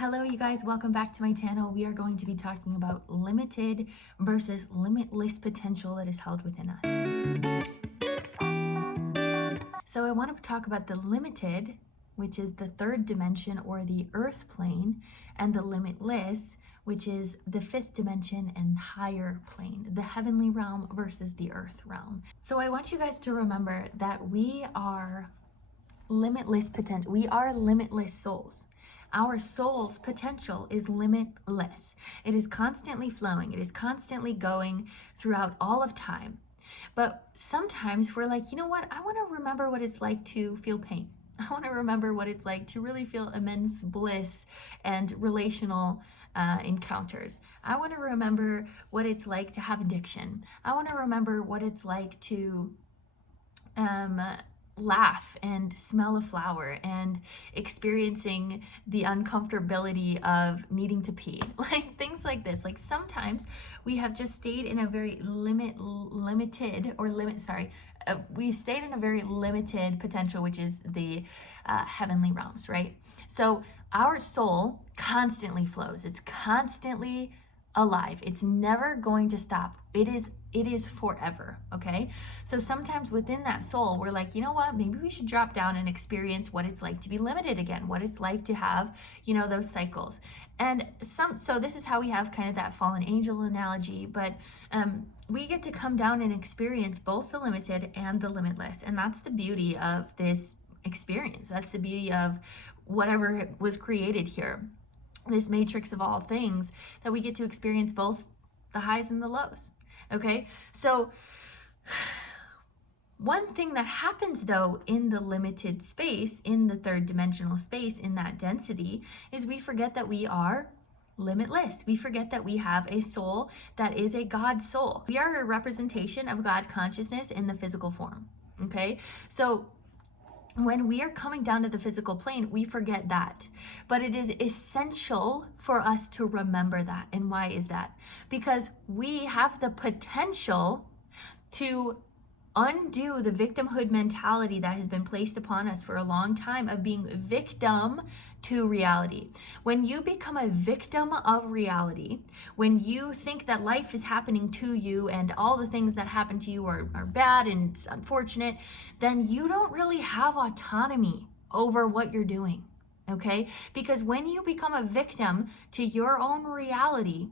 Hello, you guys. Welcome back to my channel. We are going to be talking about limited versus limitless potential that is held within us. So I want to talk about the limited, which is the third dimension or the earth plane, and the limitless, which is the fifth dimension and higher plane, the heavenly realm versus the earth realm. So I want you guys to remember that we are limitless potential. We are limitless souls. Our soul's potential is limitless. It is constantly flowing. It is constantly going throughout all of time. But sometimes we're like, you know what? I want to remember what it's like to feel pain. I want to remember what it's like to really feel immense bliss and relational encounters. I want to remember what it's like to have addiction. I want to remember what it's like to laugh and smell a flower and experiencing the uncomfortability of needing to pee, like things like this. Like sometimes we have just stayed in a very we stayed in a very limited potential, which is the heavenly realms, right? So our soul constantly flows. It's constantly alive. It's never going to stop. It is forever, okay? So sometimes within that soul, we're like, you know what? Maybe we should drop down and experience what it's like to be limited again, what it's like to have, those cycles. And so this is how we have kind of that fallen angel analogy, but we get to come down and experience both the limited and the limitless. And that's the beauty of this experience. That's the beauty of whatever was created here, this matrix of all things, that we get to experience both the highs and the lows. Okay, so one thing that happens though in the limited space, in the third dimensional space, in that density, is we forget that we are limitless. We forget that we have a soul that is a God soul. We are a representation of God consciousness in the physical form. Okay, so when we are coming down to the physical plane, we forget that. But it is essential for us to remember that. And why is that? Because we have the potential to undo the victimhood mentality that has been placed upon us for a long time of being victim to reality. When you become a victim of reality, when you think that life is happening to you and all the things that happen to you are bad and it's unfortunate, then you don't really have autonomy over what you're doing, okay? Because when you become a victim to your own reality,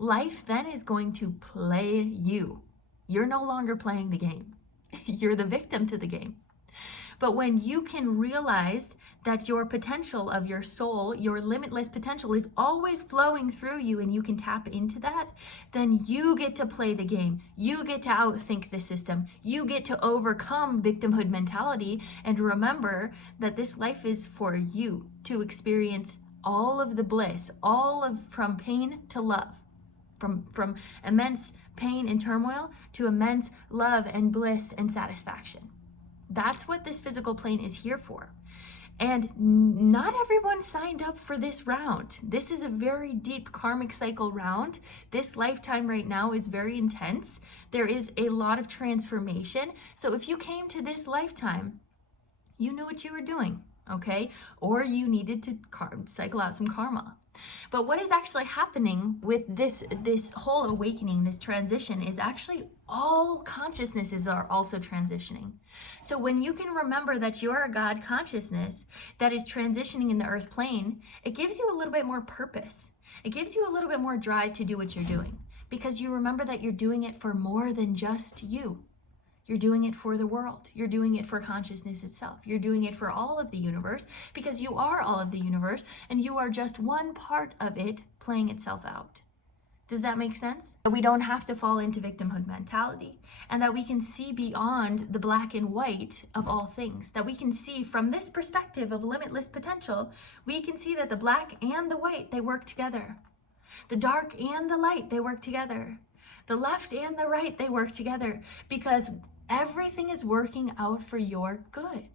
life then is going to play you. You're no longer playing the game. You're the victim to the game. But when you can realize that your potential of your soul, your limitless potential, is always flowing through you and you can tap into that, then you get to play the game. You get to outthink the system. You get to overcome victimhood mentality and remember that this life is for you to experience all of the bliss, from pain to love. From immense pain and turmoil to immense love and bliss and satisfaction. That's what this physical plane is here for. And not everyone signed up for this round. This is a very deep karmic cycle round. This lifetime right now is very intense. There is a lot of transformation. So if you came to this lifetime, you knew what you were doing, okay? Or you needed to cycle out some karma. But what is actually happening with this whole awakening, this transition, is actually all consciousnesses are also transitioning. So when you can remember that you're a God consciousness that is transitioning in the earth plane, it gives you a little bit more purpose. It gives you a little bit more drive to do what you're doing, because you remember that you're doing it for more than just you. You're doing it for the world. You're doing it for consciousness itself. You're doing it for all of the universe, because you are all of the universe and you are just one part of it playing itself out. Does that make sense? That we don't have to fall into victimhood mentality, and that we can see beyond the black and white of all things. That we can see from this perspective of limitless potential, we can see that the black and the white, they work together. The dark and the light, they work together. The left and the right, they work together, because everything is working out for your good,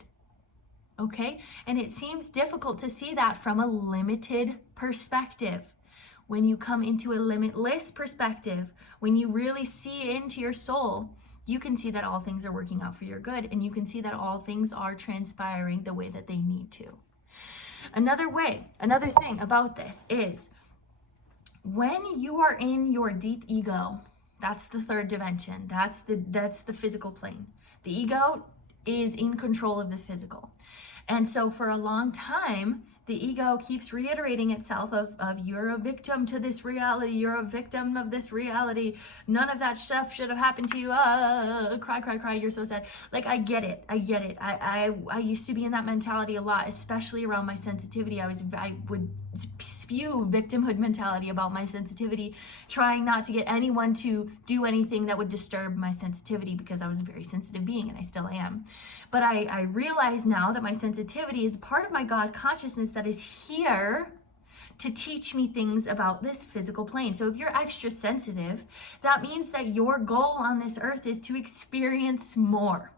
okay? And it seems difficult to see that from a limited perspective. When you come into a limitless perspective, when you really see into your soul, you can see that all things are working out for your good, and you can see that all things are transpiring the way that they need to. Another thing about this is when you are in your deep ego, that's the third dimension. That's the physical plane. The ego is in control of the physical. And so for a long time, the ego keeps reiterating itself of you're a victim to this reality, you're a victim of this reality, none of that stuff should have happened to you, cry, you're so sad. Like, I get it. I used to be in that mentality a lot, especially around my sensitivity. I would spew victimhood mentality about my sensitivity, trying not to get anyone to do anything that would disturb my sensitivity, because I was a very sensitive being, and I still am. But I realize now that my sensitivity is part of my God consciousness that is here to teach me things about this physical plane. So if you're extra sensitive, that means that your goal on this earth is to experience more.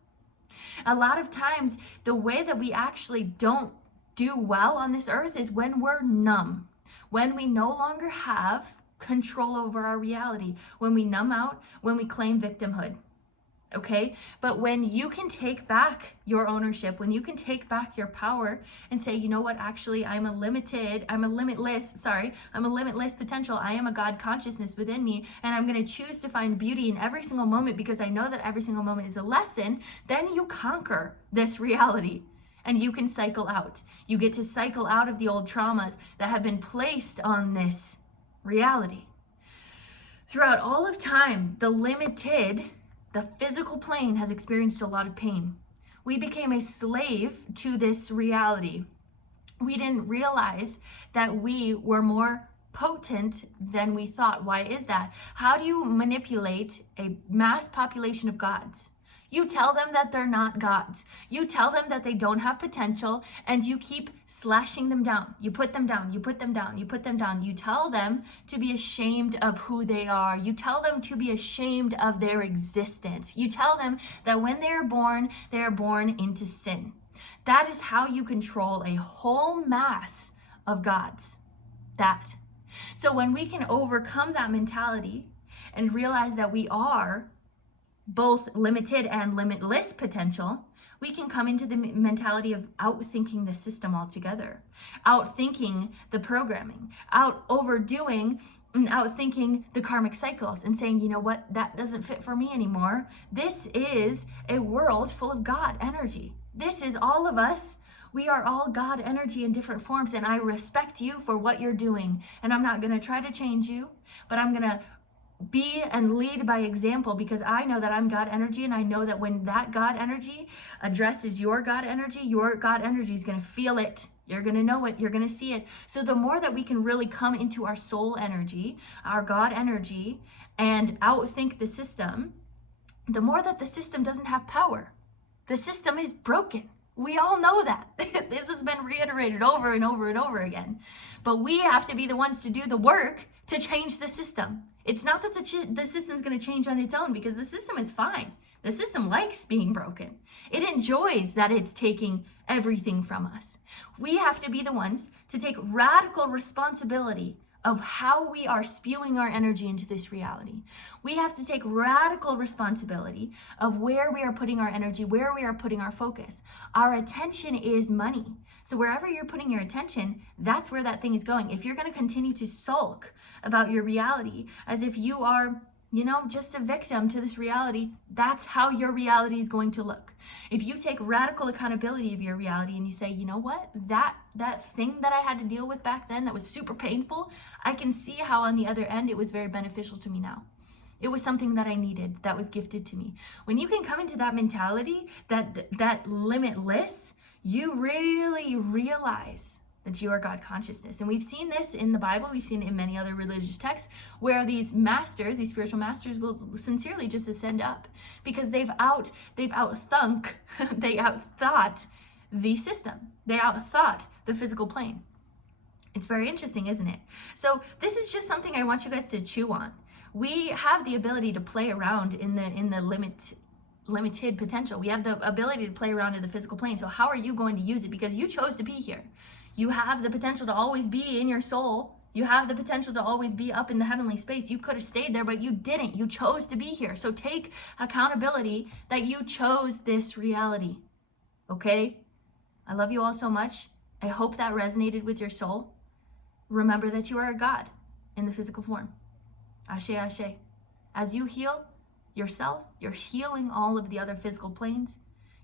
A lot of times, the way that we actually don't do well on this earth is when we're numb, when we no longer have control over our reality, when we numb out, when we claim victimhood. Okay, but when you can take back your ownership, when you can take back your power and say, you know what, actually, I'm a limitless potential. I am a God consciousness within me, and I'm going to choose to find beauty in every single moment because I know that every single moment is a lesson. Then you conquer this reality and you can cycle out. You get to cycle out of the old traumas that have been placed on this reality. Throughout all of time, the physical plane has experienced a lot of pain. We became a slave to this reality. We didn't realize that we were more potent than we thought. Why is that? How do you manipulate a mass population of gods? You tell them that they're not gods. You tell them that they don't have potential, and you keep slashing them down. You put them down, you put them down, you put them down. You tell them to be ashamed of who they are. You tell them to be ashamed of their existence. You tell them that when they are born into sin. That is how you control a whole mass of gods. So when we can overcome that mentality and realize that we are both limited and limitless potential, we can come into the mentality of outthinking the system altogether, outthinking the programming, outthinking the karmic cycles, and saying, you know what, that doesn't fit for me anymore. This is a world full of God energy. This is all of us. We are all God energy in different forms, and I respect you for what you're doing. And I'm not going to try to change you, but I'm going to be and lead by example, because I know that I'm God energy, and I know that when that God energy addresses your God energy is going to feel it. You're going to know it. You're going to see it. So the more that we can really come into our soul energy, our God energy, and outthink the system, the more that the system doesn't have power. The system is broken. We all know that. This has been reiterated over and over and over again. But we have to be the ones to do the work to change the system. It's not that the system's going to change on its own, because the system is fine. The system likes being broken. It enjoys that it's taking everything from us. We have to be the ones to take radical responsibility of how we are spewing our energy into this reality. We have to take radical responsibility of where we are putting our energy, where we are putting our focus. Our attention is money. So wherever you're putting your attention, that's where that thing is going. If you're going to continue to sulk about your reality as if you are, just a victim to this reality, that's how your reality is going to look. If you take radical accountability of your reality and you say, you know what, that thing that I had to deal with back then that was super painful, I can see how on the other end it was very beneficial to me now. It was something that I needed, that was gifted to me. When you can come into that mentality, that limitless, you really realize that you are God consciousness. And we've seen this in the Bible, we've seen it in many other religious texts, where these spiritual masters will sincerely just ascend up because they've outthought the system. They outthought the physical plane. It's very interesting, isn't it? So this is just something I want you guys to chew on. We have the ability to play around in the limited potential. We have the ability to play around in the physical plane. So how are you going to use it? Because you chose to be here. You have the potential to always be in your soul. You have the potential to always be up in the heavenly space. You could have stayed there, but you didn't. You chose to be here. So take accountability that you chose this reality. Okay? I love you all so much, I hope that resonated with your soul. Remember that you are a God in the physical form. Ashe, ashe. As you heal yourself, you're healing all of the other physical planes.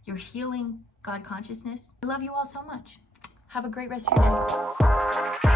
You're healing God consciousness. I love you all so much. Have a great rest of your day.